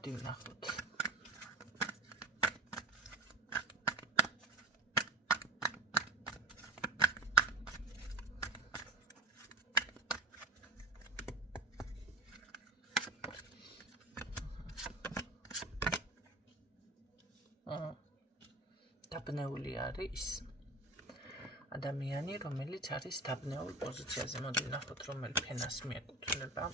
მოდი ვნახოთ. დაბნეული არის ადამიანი, რომელიც არის დაბნეულ პოზიციაზე. მოდი ვნახოთ, რომელი ფენას მიეკუთვნება.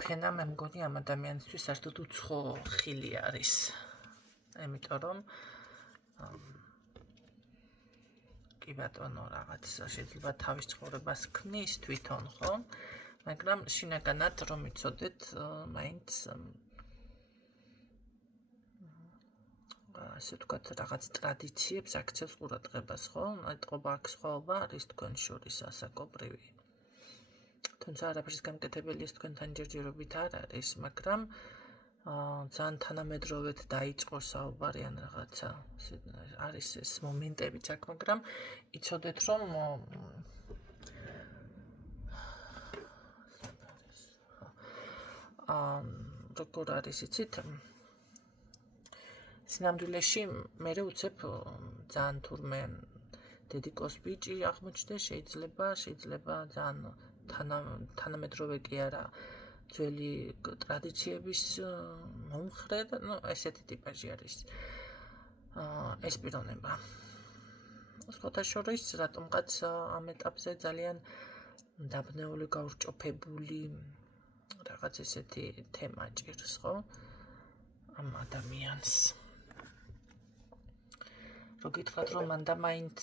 ფენა მე მგონი ამ ადამიანისთვის საერთოდ უცხო ხილი არის. იმიტომ რომ კი ბატონო რაღაც შეიძლება თავის ცხოვრებას ქმნის თვითონ, ხო? მაგრამ შინაგანად რომ იცოდეთ, მაინც ასე ვთქვათ, რაღაც ტრადიციებს აქცევს ყურადღებას, ხო? ეტყობა აქ სხვაობა არის თქვენ შორის ასაკობრივი. თუმცა არაფრის გამკეთებელი ეს თქვენთან ჯერჯერობით არ არის, მაგრამ ძალიან თანამედროვედ დაიწყო საუბარი ან რაღაცა არის ეს მომენტებიც აქ, მაგრამ იცოდეთ რომ როგორ არის იცით? სინამდვილეში მე უცებ ძალიან თურმე დედიკოს ბიჭი აღმოჩნდეს, შეიძლება ძალიან თანამედროვე კი არა ძველი ტრადიციების მომხრე და ესეთი ტიპაჟი არის ეს პიროვნება. სხვათა შორის რატომღაც ამ ეტაპზე ძალიან დაბნეული, გაურჭოფებული რაღაც ესეთი თემა ჭირს, ხო? ამ ადამიანს. რო გითხრათ რომ მან და მაინც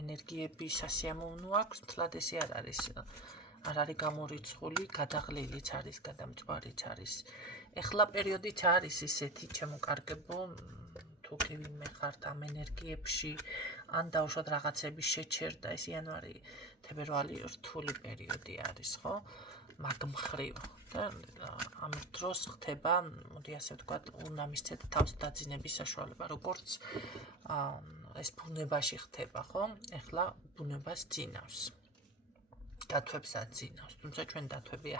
ენერგიები სასიამოვნო აქვს, თლად ესე არ არის გამორიცხული, გადაღლილიც არის, გადამწვარიც არის. ეხლა პერიოდიც არის ისეთი ჩემოკარგებო, თუ კი ვინმე ხართ ამ ენერგიებში, ან დავუშვათ რაღაცების შეჩერდა, ეს იანვარი, თებერვალი რთული პერიოდი არის, ხო? მაგ მხრივ და ამ დროს ხდება, მოდი ასე ვთქვათ, უნდა მისცეთ თავს დაძინების საშუალება, როგორც ეს ბუნებაში ხდება, ხო? ეხლა ბუნებას ძინავს. დათვებსაც ძინავს, თუმცა ჩვენ დათვები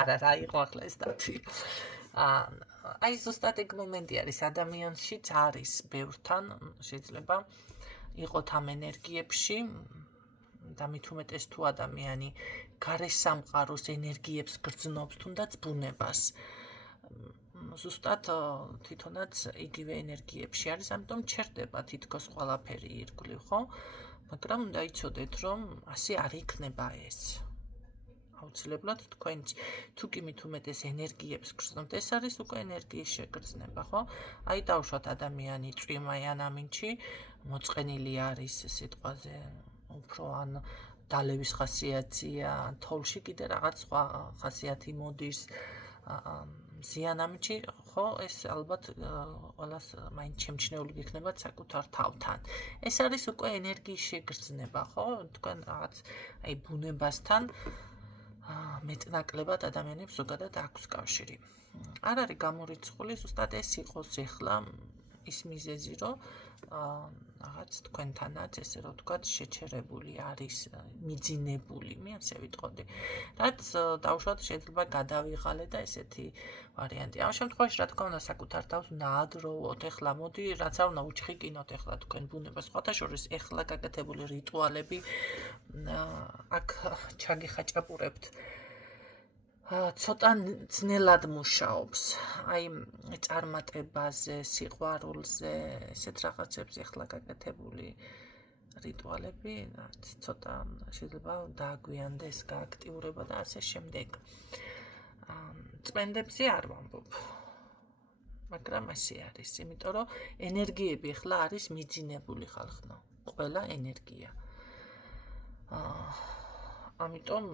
არა რა იყო ახლა ეს დათვი. აი ზუსტად ეგ მომენტი არის, ადამიანშიც არის ბევრთან, შეიძლება იყოთ ამ ენერგიებში და მით უმეტეს თუ ადამიანი გარესამყაროს ენერგიებს გრძნობს, თუნდაც ბუნებას. ზუსტად თვითონაც იგივე ენერგიებში არის, ამიტომ ჩერდება თითქოს ყველაფერი ირგვლივ, ხო? მაგრამ უნდა იცოდეთ, რომ ასე არ იქნება ეს. აუცილებლად თქვენც თუ კი მით უმეტეს ენერგიებს გრძნობთ, ეს არის უკვე ენერგიის შეგრძნება, ხო? აი დავუშვათ ადამიანი წვიმიან ამინჩი, მოწყენილი არის სიტყვაზე, უფრო ან დალევის ხასიათია, თოვლში კიდე რაღაც სხვა ხასიათი მოდის, ზიანამჩი, ხო, ეს ალბათ ყველას მაინც შემჩნეული გიქნებათ საკუთარ თავთან. ეს არის უკვე ენერგიის შეგრძნება, ხო? თქვენ რაღაც აი ბუნებასთან მეტნაკლებად ადამიანებს ზოგადად აქვს კავშირი. არ არის გამორიცხული, ზუსტად ეს იყოს ეხლა ის მიზეზი, რომ რაღაც თქვენთანაც ესე რომ ვთქვათ შეჩერებული არის, მიძინებული, მე ასე ვიტყოდი. რაც დავუშვათ შეიძლება გადავიღალე და ესეთი ვარიანტი. ამ შემთხვევაში რა თქმა უნდა საკუთარ თავს უნდა აადროოთ, ეხლა მოდი რაც არ უნდა უჩხიკინოთ ეხლა თქვენ ბუნებას. სხვათა შორის ეხლა გაკეთებული რიტუალები აქ ჩაგიხაჭაპურებთ. ცოტა ძნელად მუშაობს. აი წარმატებაზე, სიყვარულზე, ესეთ რაღაცებს ეხლა გაკეთებული რიტუალები, ცოტა შეიძლება დააგვიანდეს, გააქტიურება და ასე შემდეგ. წმენდებზე არ ვამბობ. მაგრამ ასე არის, იმიტომ რომ ენერგიები ეხლა არის მიძინებული ხალხნო. ყველა ენერგია. ამიტომ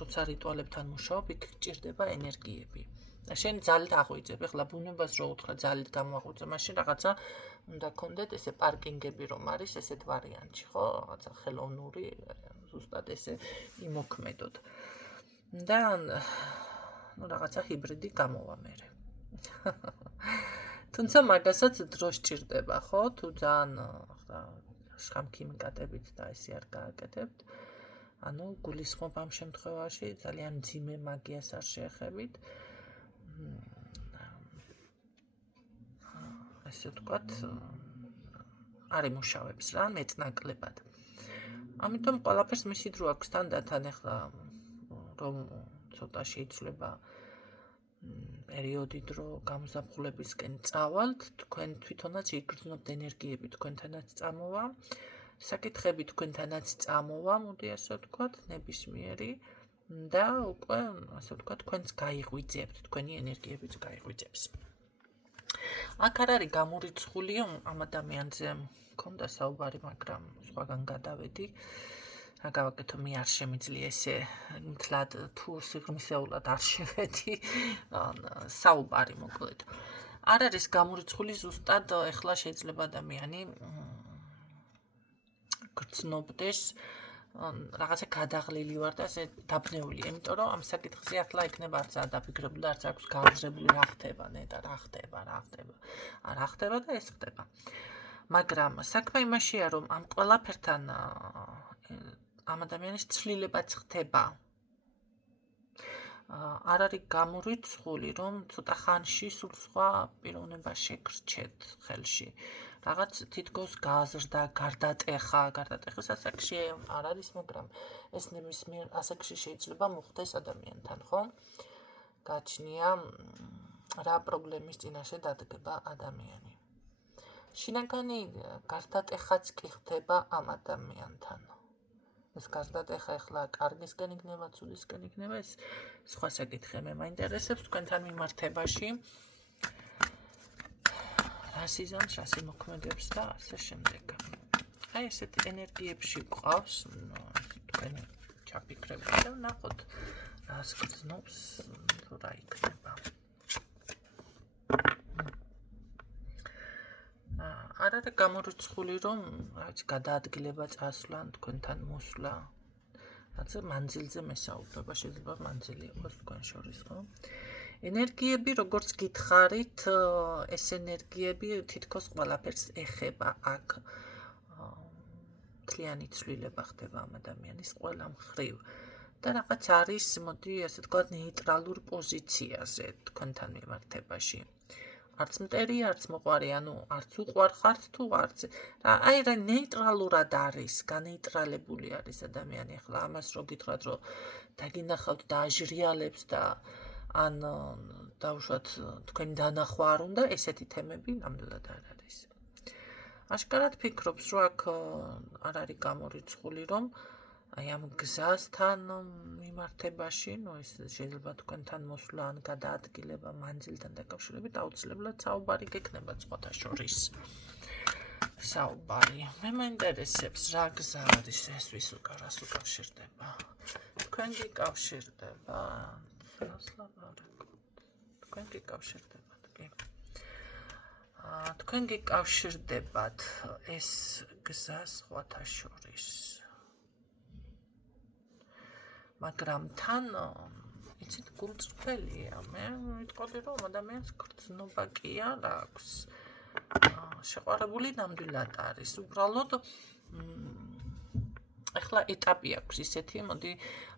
როცა რიტუალებთან მუშაობ, იქ გჭირდება ენერგიები. და შენ ძალით აღვიძებ, ეხლა ბუნებას რო უთხრა ძალით გამოაღვიძე, მაშინ რაღაცა უნდა გქონდეთ ესე პარკინგები რომ არის ესეთ ვარიანტში, ხო? რაღაცა ხელოვნური, ზუსტად ესე იმოქმედოთ. და რაღაცა ჰიბრიდი გამოვა მერე. თუმცა მაგასაც დრო სჭირდება, ხო? თუ ძალიან შხამქიმიკატებით და ესე არ გააკეთებთ, ანუ გულისხმობ ამ შემთხვევაში ძალიან მძიმე მაგიას არ შეეხებით. ესე ვთქვათ, არ იმუშავებს რა, მეტნაკლებად. ამიტომ ყველაფერს მისი დრო აქვს თანდათან ახლა რომ ცოტა შეიძლება პერიოდი დრო გამოსაფხულებისკენ წავალთ, თქვენ თვითონაც იგრძნობთ ენერგიები თქვენთანაც წამოვა, საკითხები თქვენთანაც წამოვა, მოდი ასე ვთქვათ, ნებისმიერი და უკვე ასე ვთქვათ, თქვენც გაიღვიძებთ, თქვენი ენერგიებიც გაიღვიძებს. აქ არ არის გამორიცხული ამ ადამიანზე მქონდა საუბარი, მაგრამ სხვაგან გადავედი. რა გავაკეთო, მე არ შემიძლია ესე მთლად თუ სიღრმისეულად არ შევედი საუბარი მოკლედ. არ არის გამორიცხული ზუსტად ეხლა შეიძლება ადამიანი გრძნობდეს რაღაცა გადაღლილი ვარ და ასე დაბნეულია, იმიტომ რომ ამ საკითხზე ახლა იქნება არც დაფიქრებული და არც აქვს გააზრებული რა ხდება, ნეტა რა ხდება და ეს ხდება. მაგრამ საქმე იმაშია, რომ ამ ყველაფერთან ამ ადამიანის ცვლილებაც ხდება. არ არის გამორიცხული, რომ ცოტა ხანში სულ სხვა პიროვნება შეგრჩეთ ხელში. რაღაც თითქოს გააზრდა, გარდატეხის ასაკში არ არის, მაგრამ ეს ნებისმიერ ასაკში შეიძლება მოხდეს ადამიანთან, ხო? გაჩნია რა პრობლემის წინაშე დადგება ადამიანი. შინაგანი გარდატეხაც კი ხდება ამ ადამიანთან. ეს გარდატეხა ახლა კარგისკენ იქნება, ცუდისკენ იქნება, ეს სხვა საკითხია, მე მაინტერესებს თქვენთან მიმართებაში. რა სიზამს, რა სიმოქმედებს და ასე შემდეგ. აი ესეთი ენერგიებში გვყავს თქვენი ჩაფიქრება და ნახოთ რას გრძნობს, თუ რა იქნება. არ არის გამორიცხული, რომ რაც გადაადგილება წასვლა, თქვენთან მოსვლა. რაც მანძილზე მესაუბრება, შეიძლება მანძილი იყოს თქვენ შორის, ხო? ენერგიები, როგორც გითხარით, ეს ენერგიები თითქოს ყველაფერს ეხება აქ. მთლიანი ცვლილება ხდება ამ ადამიანის ყველა მხრივ. და რაღაც არის, მოდი ასე ვთქვათ, ნეიტრალურ პოზიციაზე თქვენთან მიმართებაში. არც მტერი, არც მოყვარი, ანუ არც უყვარ ხართ თუ არც. აი რა ნეიტრალურად არის, განეიტრალებული არის ადამიანი. ახლა ამას რო გითხრათ, რომ დაგინახავთ და აჟრიალებს და ან დავუშვათ თქვენი დანახვა არ უნდა, ესეთი თემები ნამდვილად არ არის. აშკარად ფიქრობს, რომ აქ არ არის გამორიცხული, რომ აი ამ გზასთან მიმართებაში, ეს შეიძლება თქვენთან მოსვლა ან გადაადგილება მანძილთან დაკავშირებით აუცილებლად საუბარი გექნება სხვათა შორის. საუბარი. მე მაინტერესებს რა გზა არის ეს, ვის უკარას უკავშირდება. თქვენ გიკავშირდება. თქვენ გიკავშირდებათ, კი. თქვენ გიკავშირდებათ ეს გზა სხვათა შორის. მაგრამ თან იცით გულწრფელია, მე ვიტყოდი რომ ადამიანს გრძნობა კი არ აქვს. შეყვარებული ნამდვილად არის. უბრალოდ ახლა ეტაპი აქვს ისეთი, მოდი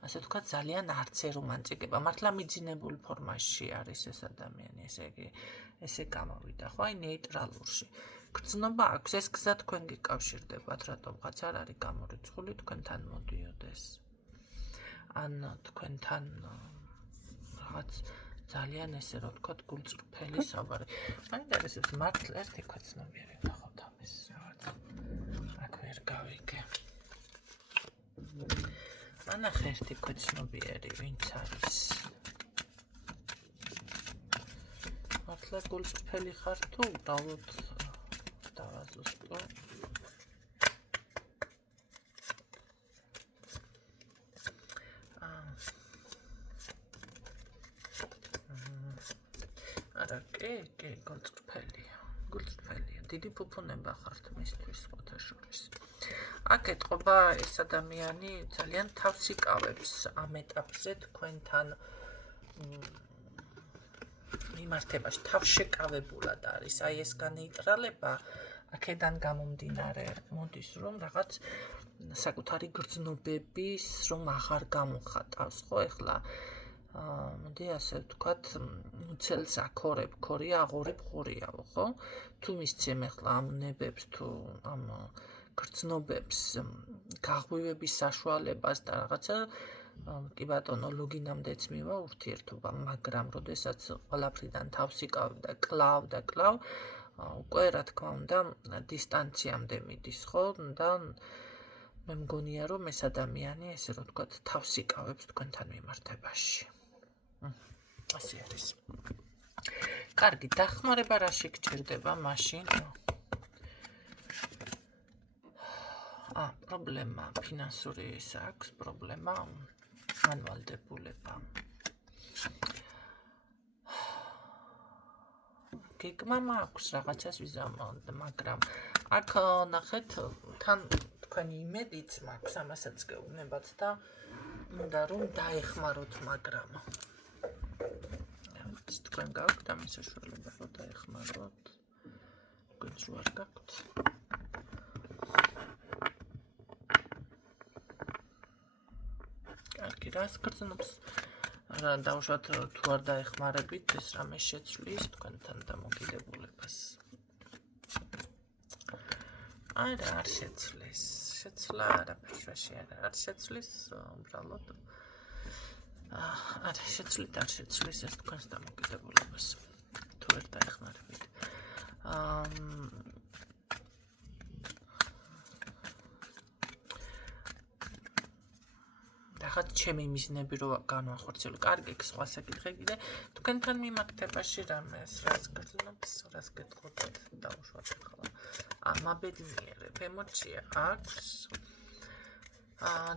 ასე ვთქვათ, ძალიან არცე რომანტიკება. მართლა მიძინებულ ფორმაში არის ეს ადამიანი, ესე იგი, ესე გამოვიდა, ხო, აი ნეიტრალურში. გრძნობა აქვს, ეს გზა თქვენ გიკავშირდებათ, რატომღაც არ არის გამორიცხული, თქვენთან მოდიოდეს. ან თქვენთან რაღაც ძალიან ესე რა ვთქვათ, გულწრფელი საუბარი. მაინტერესებს მართლა ერთი ქვეცნობიერი ნახოთ ამის რაღაც. აქ ვერ გავიგე. ანახე ერთი ქვეცნობიერი, ვინც არის. მართლა გულწრფელი ხარ თუ უბრალოდ დავაზუსტო. არა, კი, გულწრფელია. დიდი ფუფუნება ხართ მისთვის სხვათა შორის. აქ ეტყობა ეს ადამიანი ძალიან თავს იკავებს ამ ეტაპზე თქვენთან მიმართებაში, თავშეკავებულად არის. აი ეს განეიტრალება აქედან გამომდინარე მოდის, რომ რაღაც საკუთარი გრძნობების რომ აღარ გამოხატავს, ხო, ეხლა მოდი ასე ვთქვათ, მუცელს აქორებ, ქორია, აღორებ, ხორიაო, ხო? თუ მისცემ ეხლა ამ ნებებს თუ ამ გრძნობებს გაღვივების საშუალებას და რაღაცა კი ბატონო, ლოგინამდეც მივა ურთიერთობა, მაგრამ როდესაც ყველაფრიდან თავს იკავ და კლავ, უკვე რა თქმა უნდა, დისტანციამდე მიდის, ხო? და მე მგონია, რომ ეს ადამიანი, ესე რომ ვთქვათ, თავს იკავებს თქვენთან მიმართებაში. ასე არის. კარგი, დახმარება რა შეგჭირდება მაშინ? პრობლემა ფინანსური აქვს, პრობლემა ანვალდებულება. გეგმა მაქვს რაღაცას ვიზამოთ, მაგრამ აქ ნახეთ, თან თქვენი იმედიც მაქვს, ამასაც გეუბნებათ და უნდა რომ დაეხმაროთ, მაგრამ თქვენ გაქვთ ამის საშუალება, რომ დაეხმაროთ. თქვენც რო არ გაქვთ. კარგი, რას გრძნობს? დავუშვათ, თუ არ დაეხმარებით, ეს რამე შეცვლის თქვენთან დამოკიდებულებას. არა, არ შეცვლის. შეცვლა არაფერში არ შეცვლის, უბრალოდ არა, შეცვლით არ შეცვლის ეს თქვენს დამოკიდებულებას. თუ არ დაეხმარებით. რაღაც ჩემი მიზნები რო განვახორციელო. კარგი, სხვა საკითხი კიდე თქვენთან მიმართებაში რამეს, რას გრძნობს, რას გეტყობთ, დავუშვათ ახლა. მაბედნიერებ, ემოცია აქვს.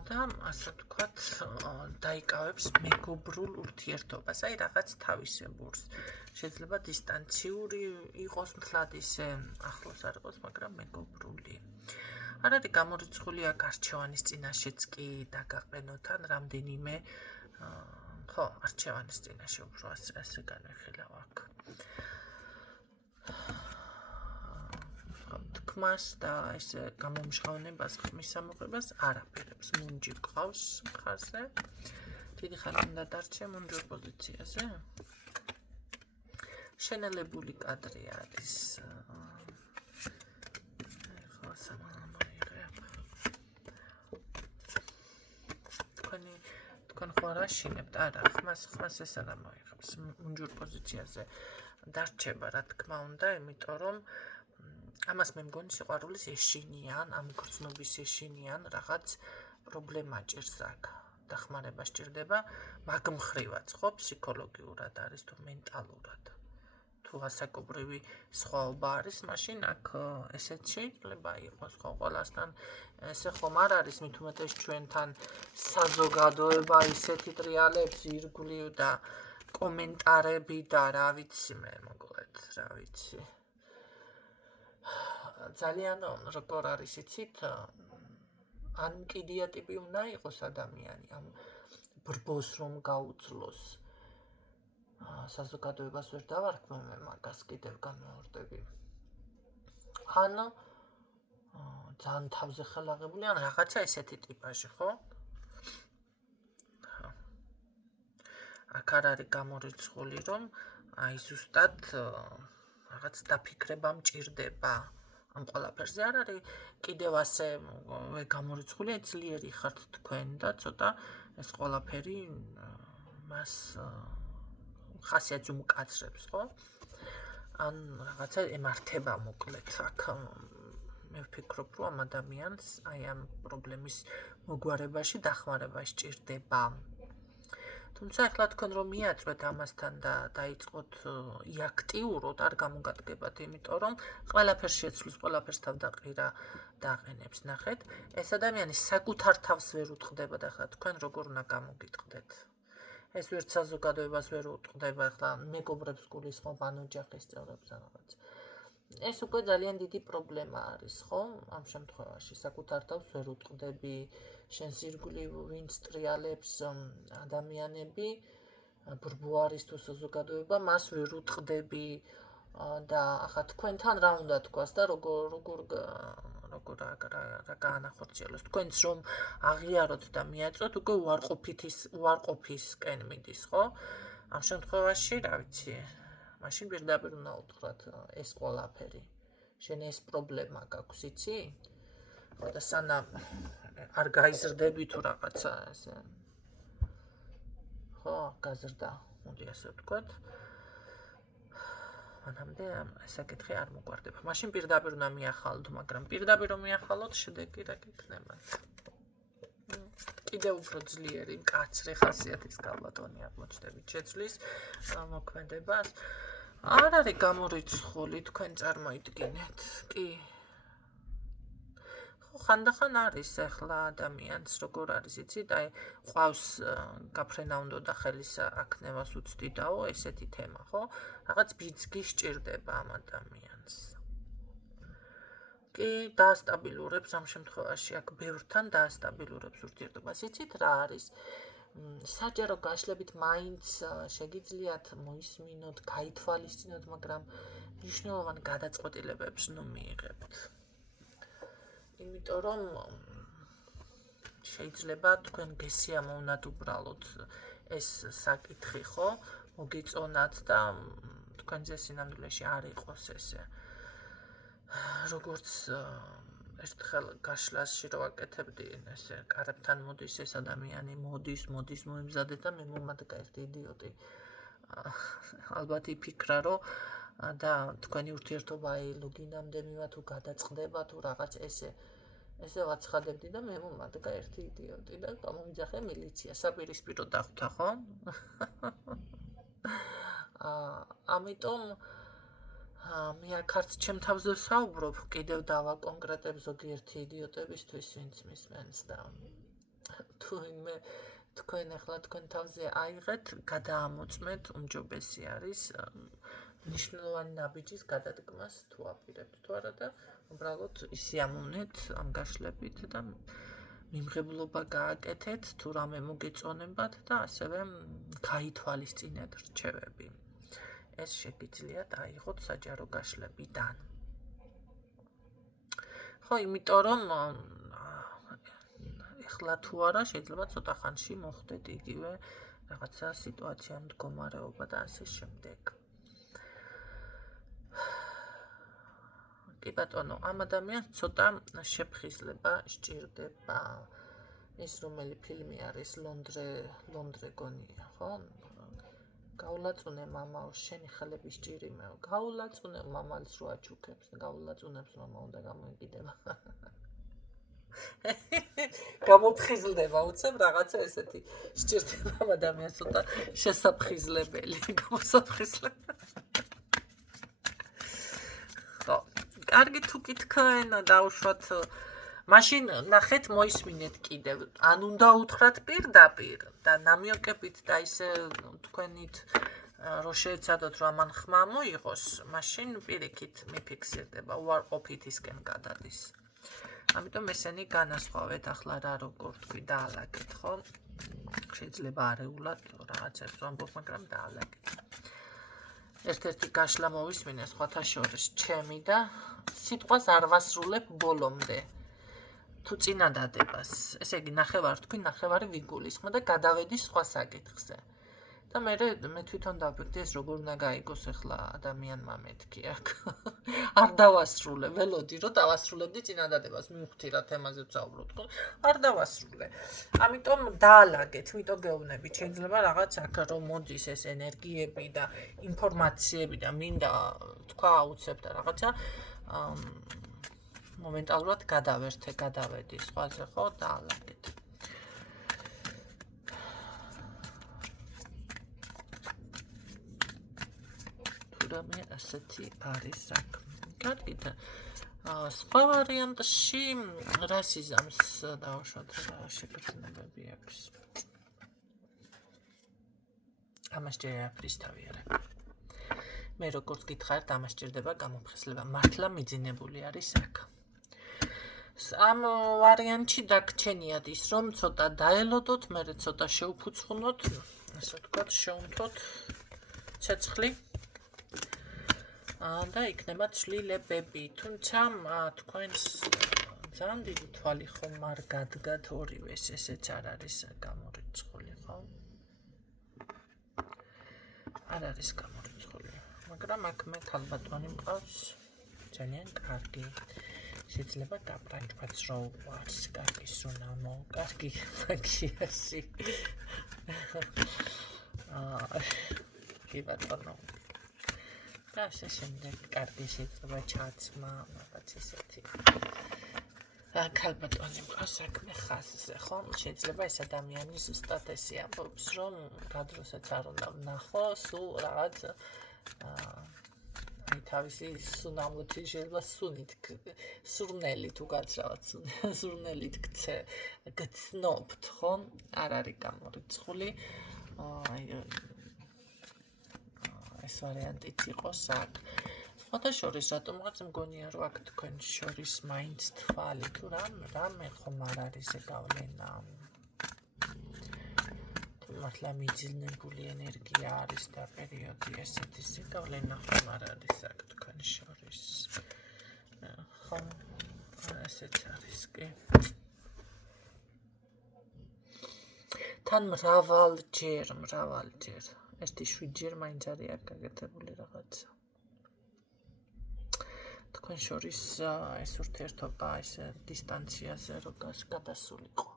და ასე ვთქვათ, დაიკავებს მეგობრულ ურთიერთობას, აი რაღაც თავისებურს. შეიძლება დისტანციური იყოს, მთლად ისე ახლოს არ იყოს, მაგრამ მეგობრული. არ არის გამორიცხული აქ არჩევანის წინაშეც კი დაგაყენოთ ან რამდენიმე ხო, არჩევანის წინაშე უფრო ასე განვიხილავ აქ. თქმას და ესე გამომჟღავნებას, ხმის ამოღებას არ აპირებს. მუნჯი გყავს მხარზე. დიდი ხანი უნდა დარჩე მუნჯურ პოზიციაზე. შენელებული კადრი არის. თქვენ ხო არ აშინებთ? არა, ხმას ეს არ მოიღებს. მუნჯურ პოზიციაზე დარჩება, რა თქმა უნდა, იმიტომ რომ ამას მე მგონი სიყვარულის ეშინიან, ამ გრძნობის ეშინიან რაღაც პრობლემა ჭირს აქ. დახმარება სჭირდება, მაგ მხრივაც, ხო, ფსიქოლოგიურად არის თუ მენტალურად. თუ ასაკობრივი სხვაობა არის, მაშინ აქ ესეც შეიძლება იყოს, ხო, ყველასთან ესე ხომ არ არის, მით უმეტეს ჩვენთან საზოგადოება ისეთი ტრიალებს, ირგვლივ და კომენტარები და რა ვიცი მე, მოკლედ, რა ვიცი. ძალიან როგორ არის იცით, ან მკიდია ტიპი უნდა იყოს ადამიანი, ამ ბრბოს რომ გაუძლოს. საზოგადოებას ვერ დავარქმევ მე მაგას კიდევ განმეორდები. ან ძალიან თავზე ხელაღებული, ან რაღაცა ესეთი ტიპაჟი, ხო? აქ არ არის გამორიცხული, რომ აი ზუსტად რაღაც დაფიქრება მჭირდება. ამ ყველაფერზე არ არის კიდევ ასე გამორიცხული, ძლიერი ხართ თქვენ და ცოტა ეს ყველაფერი მას ხასიათს უმკაცრებს, ხო? ან რაღაცა ემართება მოკლედ. აქ მე ვფიქრობ, რომ ამ ადამიანს აი ამ პრობლემის მოგვარებაში დახმარება სჭირდება. თუმცა ახლა თქვენ რომ მიაწვეთ ამასთან და დაიწყოთ იაქტიუროთ, არ გამოგადგებათ, იმიტომ რომ ყველაფერს შეცვლის, ყველაფერს თავდაყირა დააყენებს, ნახეთ. ეს ადამიანი საკუთარ თავს ვერ უტყდება და ახლა თქვენ როგორ უნდა გამოგიტყდეთ. ეს ვერც საზოგადოებას ვერ უტყდება, ახლა მეგობრებს გულისხმობ, ან ოჯახის წევრებს რაღაც. ეს უკვე ძალიან დიდი პრობლემა არის, ხო? ამ შემთხვევაში საკუთარ თავს ვერ უტყდები, შენს ირგვლივ ვინც ტრიალებს ადამიანები, ბრბო არის თუ საზოგადოება, მას ვერ უტყდები და ახლა თქვენთან რა უნდა თქვას და როგორ რა გაანახორციელოს. თქვენც რომ აღიაროთ და მიაწვეთ, უკვე უარყოფისკენ მიდის, ხო? ამ შემთხვევაში, რა ვიცი, მაშინ პირდაპირ უნდა უთხრათ ეს ყველაფერი. შენ ეს პრობლემა გაქვს, იცი? ხო და სანამ არ გაიზრდები თუ რაღაცა ესე. ხო, გაზრდა, მოდი ასე ვთქვათ. მანამდე ეს საკითხი არ მოგვარდება. მაშინ პირდაპირ უნდა მიახალოთ, მაგრამ პირდაპირ რომ მიახალოთ, შედეგი რა გიქნება? კიდევ უფრო ძლიერი, მკაცრი ხასიათის გალბატონი აღმოჩნდებით შეცვლის მოქმედებას. არ არის გამორიცხული, თქვენ წარმოიდგინეთ. კი. ხანდახან არის ახლა ადამიანს როგორ არის იცით აი ყავს გაფრენა უნდა და ხელის აქნევას უცდიდაო ესეთი თემა ხო რაღაც ბიძგი სჭირდება ამ ადამიანს კი დაასტაბილურებს ამ შემთხვევაში აქ ბევრთან დაასტაბილურებს ურთიერთობას იცით რა არის საჯარო გაშლებით მაინც შეგიძლიათ მოისმინოთ გაითვალისწინოთ მაგრამ მნიშვნელოვან გადაწყვეტილებებს ნუ მიიღებთ იმიტომ რომ შეიძლება თქვენ გესიამოვნათ უბრალოდ ეს საკითხი ხო მოგიწონათ და თქვენზე სინამდვილეში არ იყოს ესე როგორც ერთხელ გაშლაში რო აკეთებდი ესე კარებთან მოდის ეს ადამიანი მოდის მოემზადეთ და მე მომადგა ერთი იდიოტი ალბათ იფიქრა რომ და თქვენი ურთიერთობა აი ლოგინამდე მივა თუ გადაწყდება თუ რაღაც ესე ვაცხადებდი და მე მომადგა ერთი იდიოტი და გამომიძახე მილიცია საპირისპირო დახვდა ხო ამიტომ მე აქ არც ჩემ თავზე ვსაუბრობ კიდევ დავაკონკრეტებ ზოგიერთი იდიოტებისთვის ვინც მისმენს და თუნდაც თქვენ ახლა თქვენ თავზე აიღეთ გადაამოწმეთ უმჯობესი არის მნიშვნელოვანი ნაბიჯის გადადგმას თუ აპირებთ თუ არა და უბრალოდ ისიამოვნეთ ამ გაშლებით და მიმღებლობა გააკეთეთ თუ რამე მოგეწონებათ და ასევე გაითვალისწინეთ რჩევები ეს შეგიძლიათ აიღოთ საჯარო გაშლებიდან ხო იმიტომ რომ ეხლა თუ არა შეიძლება ცოტა ხანში მოხდეთ იგივე რაღაცა სიტუაცია მდგომარეობა და ასე შემდეგ კი ბატონო, ამ ადამიანს ცოტა შეფხიზლება სჭირდება. ის რომელი ფილმი არის ლონდრე გონია, ხო? გაულაწუნე მამაო, შენი ხელების ჭირი მე. გაულაწუნე მამალს რო აჩუქებს, გაულაწუნებს მამა უნდა გამოიყიდება. გამოფხიზლდება, უცებ რაღაცა ესეთი სჭირდება ამ ადამიანს ცოტა შესაფხიზლებელი, გამოსაფხიზლებელი. კარგი თუ კითხენ დაუშვათ მაშინ ნახეთ მოისმინეთ კიდევ ან უნდა უთხრათ პირდაპირ და ნამიოკებით და ისე თქვენით რო შეეცადოთ რომ ამან ხმა მოიღოს მაშინ პირიქით მიფიქსირდება უარყოფითისკენ გადადის ამიტომ ესენი განასხვავეთ ახლა რა როგორ თქვი დაალაგეთ ხო შეიძლება არეულად რაღაცებს ვამბობ მაგრამ დაალაგეთ ერთ-ერთი გაშლა მოვისმინე სხვათა შორის ჩემი და სიტყვას არ ვასრულებ ბოლომდე თუ წინადადებას ესე იგი ნახევარ თქვი ნახევარი ვიგულისხმო და გადავედი სხვა საკითხზე და მე თვითონ დავბირდი ეს როგორ უნდა გაიგოს ახლა ადამიანმა მეთქი აქ არ დავასრულე ველოდი რომ დავასრულებდი წინადადებას მივხვდი რა თემაზე ვსაუბრობთ ხო არ დავასრულე ამიტომ დაალაგეთ იმიტომ გეუბნებით შეიძლება რაღაც აქ რომ მოდის ეს ენერგიები და ინფორმაციები და მინდა თქვა აუცებ და რაღაცა მომენტალურად გადავედი სხვაზე ხო დაალაგეთ რამე ასეთი არის საქმე. კარგი და სხვა ვარიანტში რასიზმს დავუშვათ რა შეგრძნებები აქვს. ამას ჯერაფრის თავი არ აქვს. მე როგორც გითხარით, ამას ჭირდება გამოფხიზლება. მართლა მიძინებული არის აქ. ამ ვარიანტში დაგჩენიათ ის რომ ცოტა დაელოდოთ, მე ცოტა შეუფუცხუნოთ, ასე ვთქვათ, შეუნთოთ ცეცხლი. და იქნება ცვლილებები, თუმცა თქვენს ძალიან დიდი თვალი ხომ არ გადგათ ორივეს, ესეც არ არის გამორიცხული, ხო? არ არის გამორიცხული, მაგრამ აქ მე ქალბატონი მყავს ძალიან კარგი. შეიძლება გაბრანჭვაც რო უყვარს, კარგი სუნამო, კარგი მაგიასი. კი ბატონო. და ასე შემდეგ კარგი შეიძლება ჩაცმა, რაღაც ისეთი. ქალბატონი მყავს საქმე ხაზზე, ხო? შეიძლება ეს ადამიანი ზუსტად ესე ამბობს, რომ რა დროსაც არ უნდა ვნახო, სულ რაღაც აი თავისი სუნამოთი შეიძლება სურნელი თუ გაძრავად სურნელით გცნობთ, ხო? არ არის გამორიცხული. აი ეს ვარიანტიც იყოს აქ. სხვათა შორის, რატომღაც მგონია, რომ აქ თქვენ შორის მაინც თვალი თუ რამე ხომ არ არის ზეგავლენა. მართლა მიძილნებული ენერგია არის და პერიოდი ესეთი ზეგავლენა ხომ არ არის აქ თქვენ შორის. ხომ ესეც არის კი. თან მრავალჯერ. ერთი 7 ჯერ მაინც არის აქ გაკეთებული რაღაცა. თქვენ შორის ეს ურთიერთობა ეს დისტანციაზე რო გადასულიყო.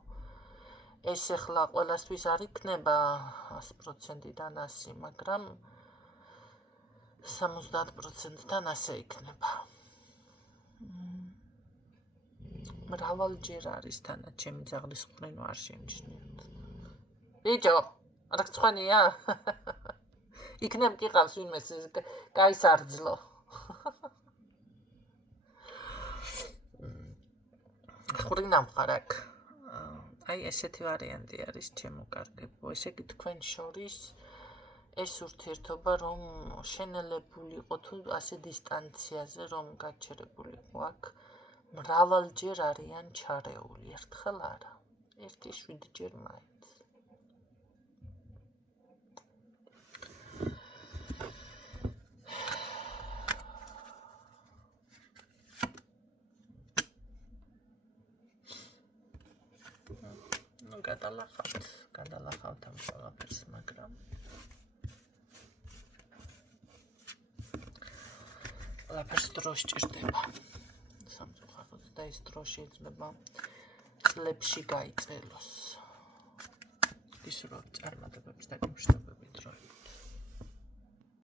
ეს ახლა ყველასთვის არ იქნება 100%-დან 100, მაგრამ 70%-დან ასე იქნება. მრავალჯერ არის თანა ჩემი ძაღლის ხრინო არ შემჩნიოთ. ბიჭო, რა გწვანია? იქნებ გიყავს ვინმე გაისარძლო. ხრინა მხარ აქ. აი ესეთი ვარიანტი არის შემოკარგებო. ესე იგი თქვენ შორის ეს ურთიერთობა რომ შენელებულიყო თუ ასე დისტანციაზე რომ გაჩერებულიყო აქ მრავალჯერ არიან ჩარეული, ერთხელ არა. 1-7 ჯერ მაინც. გადალახავთ ამ ყველაფერს, მაგრამ ყველაფერს დრო სჭირდება. სამწუხაროდ და ეს დრო შეიძლება წლებში გაიწყელოს. ის რო წარმატებების და გიმშრობების დროები.